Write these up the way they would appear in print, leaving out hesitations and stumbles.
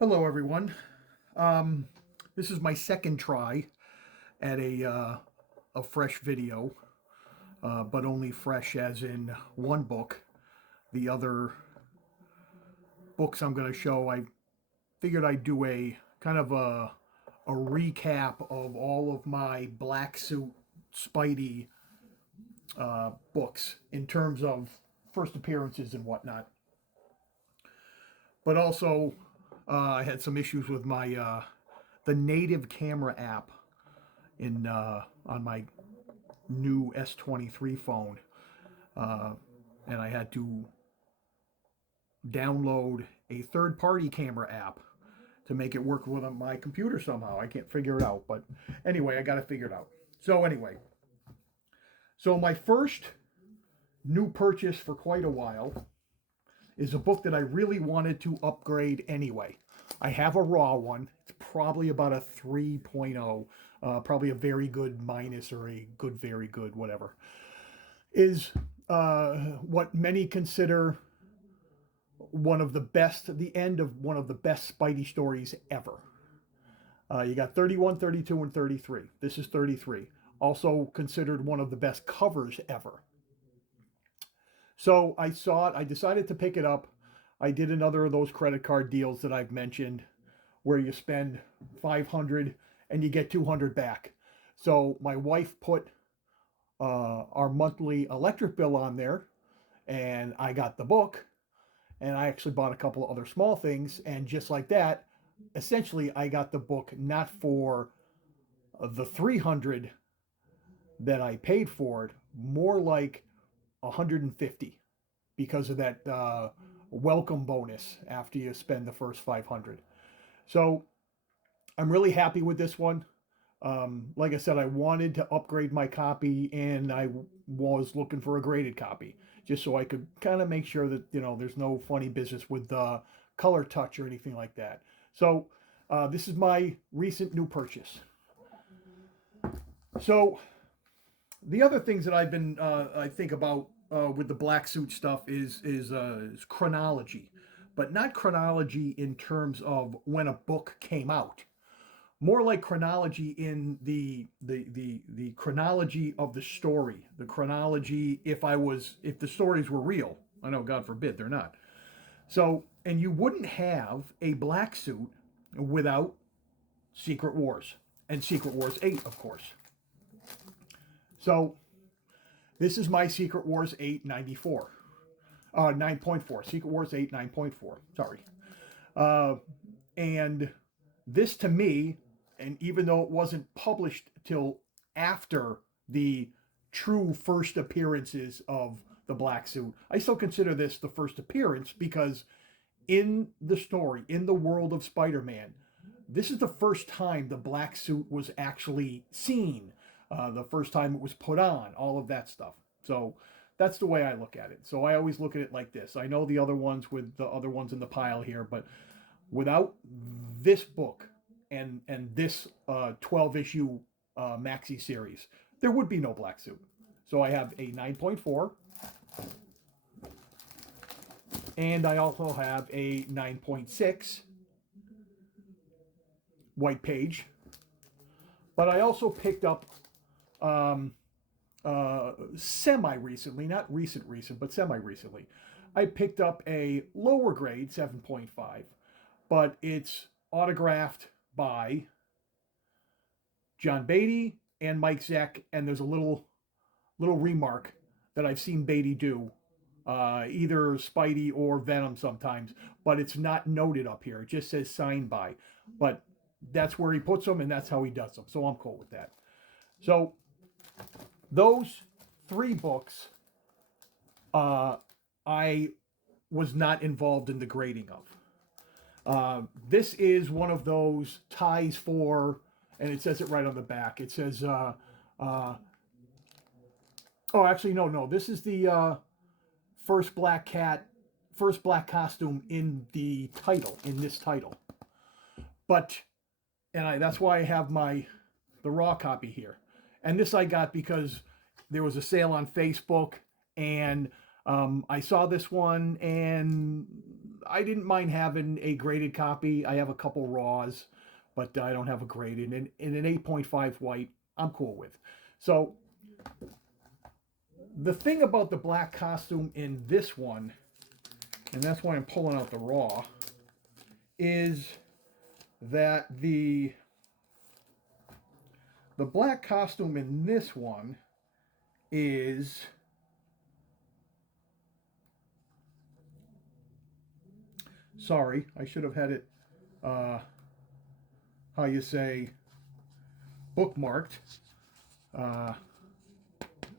Hello, everyone. Um, this is my second try at a fresh video, but only fresh as in one book. The other books I'm going to show, I figured I'd do a kind of a recap of all of my black suit Spidey books in terms of first appearances and whatnot. But also, I had some issues with my the native camera app in on my new S23 phone, uh, and I had to download a third-party camera app to make it work with my computer somehow. I can't figure it out, but anyway, I got to figure it out. So anyway, so my first new purchase for quite a while is a book that I really wanted to upgrade anyway. I have a raw one. It's probably about a 3.0, probably a very good minus or a good very good, whatever. Is what many consider one of the best, the end of one of the best Spidey stories ever. You got 31, 32, and 33. This is 33. Also considered one of the best covers ever. So I saw it. I decided to pick it up. I did another of those credit card deals that I've mentioned where you spend 500 and you get 200 back. So my wife put our monthly electric bill on there, and I got the book, and I actually bought a couple of other small things, and just like that, essentially I got the book not for the 300 that I paid for it, more like 150 because of that welcome bonus after you spend the first 500. So I'm really happy with this one. Like I said, I wanted to upgrade my copy, and I was looking for a graded copy just so I could kind of make sure that there's no funny business with color touch or anything like that. So this is my recent new purchase. So the other things that I've been I think about with the black suit stuff is chronology, but not chronology in terms of when a book came out, more like chronology in the chronology of the story, the chronology if the stories were real. I know, God forbid, they're not. So, and you wouldn't have a black suit without Secret Wars and Secret Wars 8, of course. So, this is my Secret Wars 8 94. 9.4. Secret Wars 8 9.4. Sorry. Uh, and this to me, and even though it wasn't published till after the true first appearances of the black suit, I still consider this the first appearance because in the story, in the world of Spider-Man, this is the first time the black suit was actually seen, the first time it was put on, all of that stuff. So that's the way I look at it. So I always look at it like this. I know the other ones with the other ones in the pile here, but without this book and this 12 issue maxi series, there would be no black suit. So I have a 9.4, and I also have a 9.6 white page. But I also picked up um, semi recently, not recent, but semi recently, I picked up a lower grade 7.5, but it's autographed by John Beatty and Mike Zeck, and there's a little remark that I've seen Beatty do, either Spidey or Venom sometimes, but it's not noted up here. It just says signed by, but that's where he puts them, and that's how he does them. So I'm cool with that. So those three books, I was not involved in the grading of. This is one of those ties for, and it says it right on the back. It says, uh, oh, actually, no. This is the first black cat, first black costume in the title, in this title. But, that's why I have the raw copy here. And this I got because there was a sale on Facebook, and I saw this one, and I didn't mind having a graded copy. I have a couple raws, but I don't have a graded. And in an 8.5 white, I'm cool with. So the thing about the black costume in this one, and that's why I'm pulling out the raw, is that the black costume in this one is sorry, I should have had it how you say bookmarked.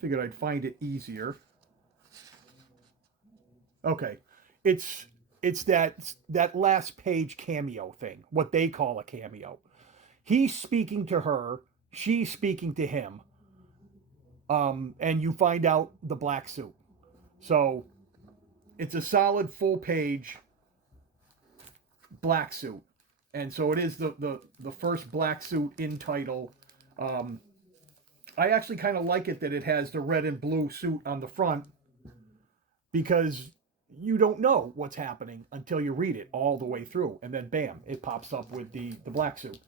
Figured I'd find it easier. Okay, it's that last page cameo thing, what they call a cameo. He's speaking to her, she's speaking to him, and you find out the black suit. So it's a solid full page black suit, and so it is the first black suit in title. Um, I actually kind of like it that it has the red and blue suit on the front because you don't know what's happening until you read it all the way through, and then bam, it pops up with the black suit,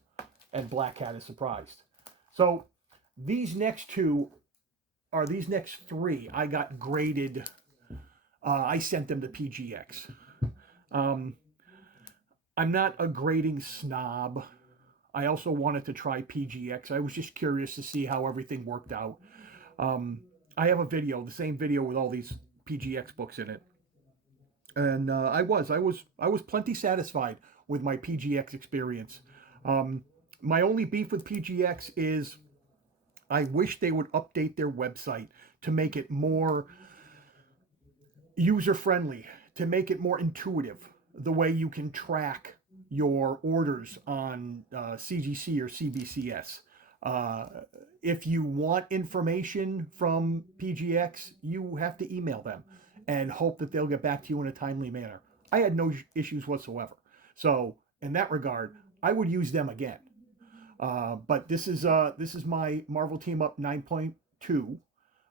and Black Cat is surprised. So these next three I got graded. I sent them to PGX. Um, I'm not a grading snob. I also wanted to try PGX. I was just curious to see how everything worked out. I have a video, the same video with all these PGX books in it, and I was plenty satisfied with my PGX experience. My only beef with PGX is I wish they would update their website to make it more user friendly, to make it more intuitive, the way you can track your orders on CGC or CBCS. If you want information from PGX, you have to email them and hope that they'll get back to you in a timely manner. I had no issues whatsoever. So in that regard, I would use them again. But this is my Marvel Team Up 9.2,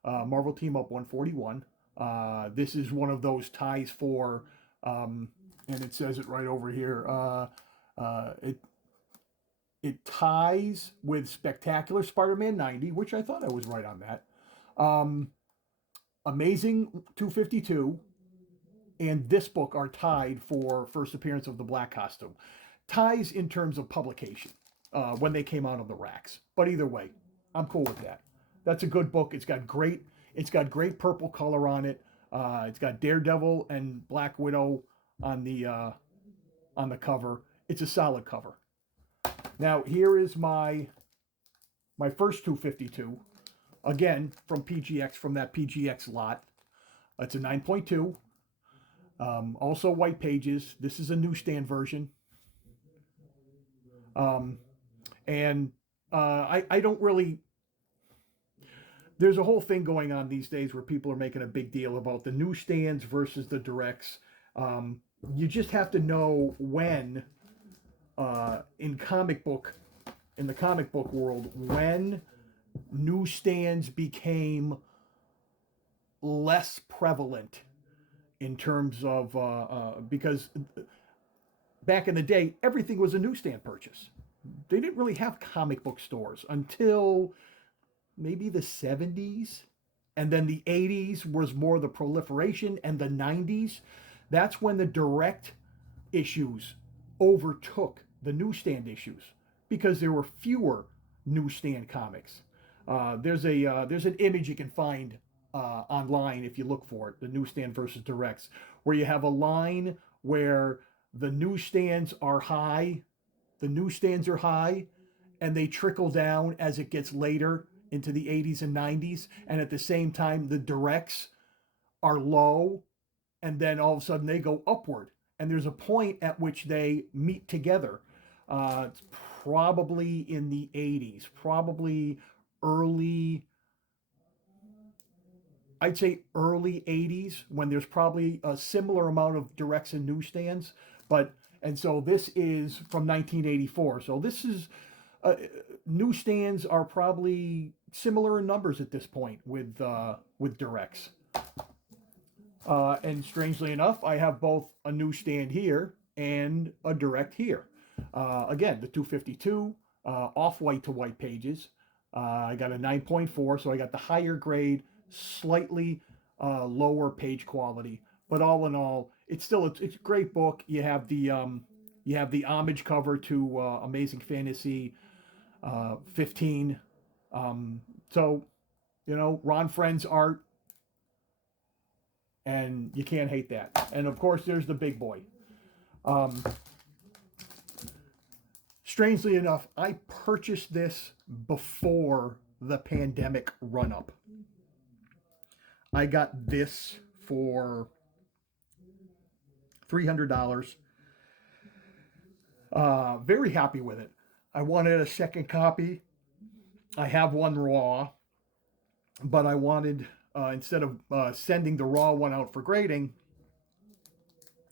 Marvel Team Up 141. This is one of those ties for, and it says it right over here. It ties with Spectacular Spider-Man 90, which I thought I was right on that. Amazing 252 and this book are tied for first appearance of the black costume. Ties in terms of publication when they came out of the racks. But either way, I'm cool with that. That's a good book. It's got great purple color on it. It's got Daredevil and Black Widow on the cover. It's a solid cover. Now here is my first 252, again from PGX, from that PGX lot. It's a 9.2. Also white pages. This is a newsstand version. And I don't really. There's a whole thing going on these days where people are making a big deal about the newsstands versus the directs. You just have to know when, in the comic book world, when newsstands became less prevalent in terms of, because back in the day, everything was a newsstand purchase. They didn't really have comic book stores until maybe the 70s, and then the 80s was more the proliferation, and the 90s, that's when the direct issues overtook the newsstand issues because there were fewer newsstand comics. There's an image you can find online if you look for it, the newsstand versus directs, where you have a line where the newsstands are high, and they trickle down as it gets later into the 80s and 90s, and at the same time the directs are low, and then all of a sudden they go upward, and there's a point at which they meet together. It's probably in the 80s, probably I'd say early 80s, when there's probably a similar amount of directs and newsstands. And so this is from 1984. So this is, newsstands are probably similar in numbers at this point with directs. And strangely enough, I have both a newsstand here and a direct here. Again, the 252 off white to white pages. I got a 9.4, so I got the higher grade, slightly lower page quality. But all in all, it's a great book. You have the homage cover to Amazing Fantasy 15. So Ron Friend's art, and you can't hate that. And of course, there's the big boy. Um, Strangely enough, I purchased this before the pandemic run up. I got this for $300. Very happy with it. I wanted a second copy. I have one raw, but I wanted, instead of sending the raw one out for grading,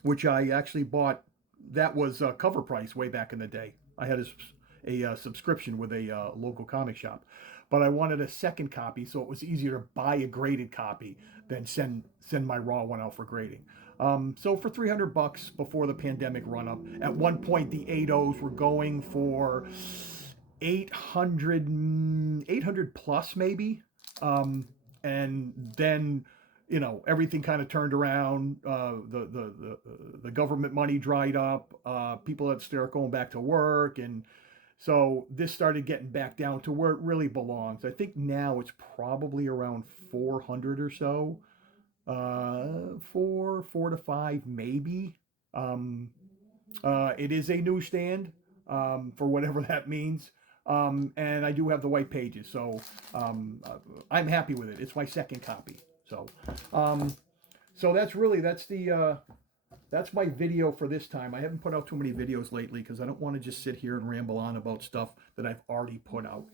which I actually bought, that was cover price way back in the day. I had a subscription with a local comic shop, but I wanted a second copy, so it was easier to buy a graded copy than send my raw one out for grading. So for $300 before the pandemic run up, at one point the 8.0s were going for 800 plus maybe, and then everything kind of turned around. The government money dried up. People had to start going back to work, and so this started getting back down to where it really belongs. I think now it's probably around 400 or so, four to five maybe. Um, it is a newsstand, for whatever that means. And I do have the white pages, so I'm happy with it. It's my second copy. So, um, so that's my video for this time. I haven't put out too many videos lately because I don't want to just sit here and ramble on about stuff that I've already put out.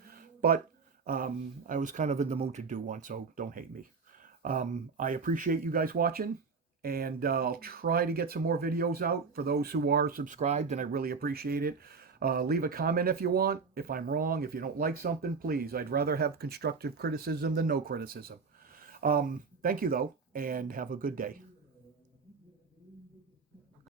But I was kind of in the mood to do one, so don't hate me. I appreciate you guys watching, and I'll try to get some more videos out for those who are subscribed, and I really appreciate it. Leave a comment if you want. If I'm wrong, if you don't like something, please. I'd rather have constructive criticism than no criticism. Thank you, though, and have a good day.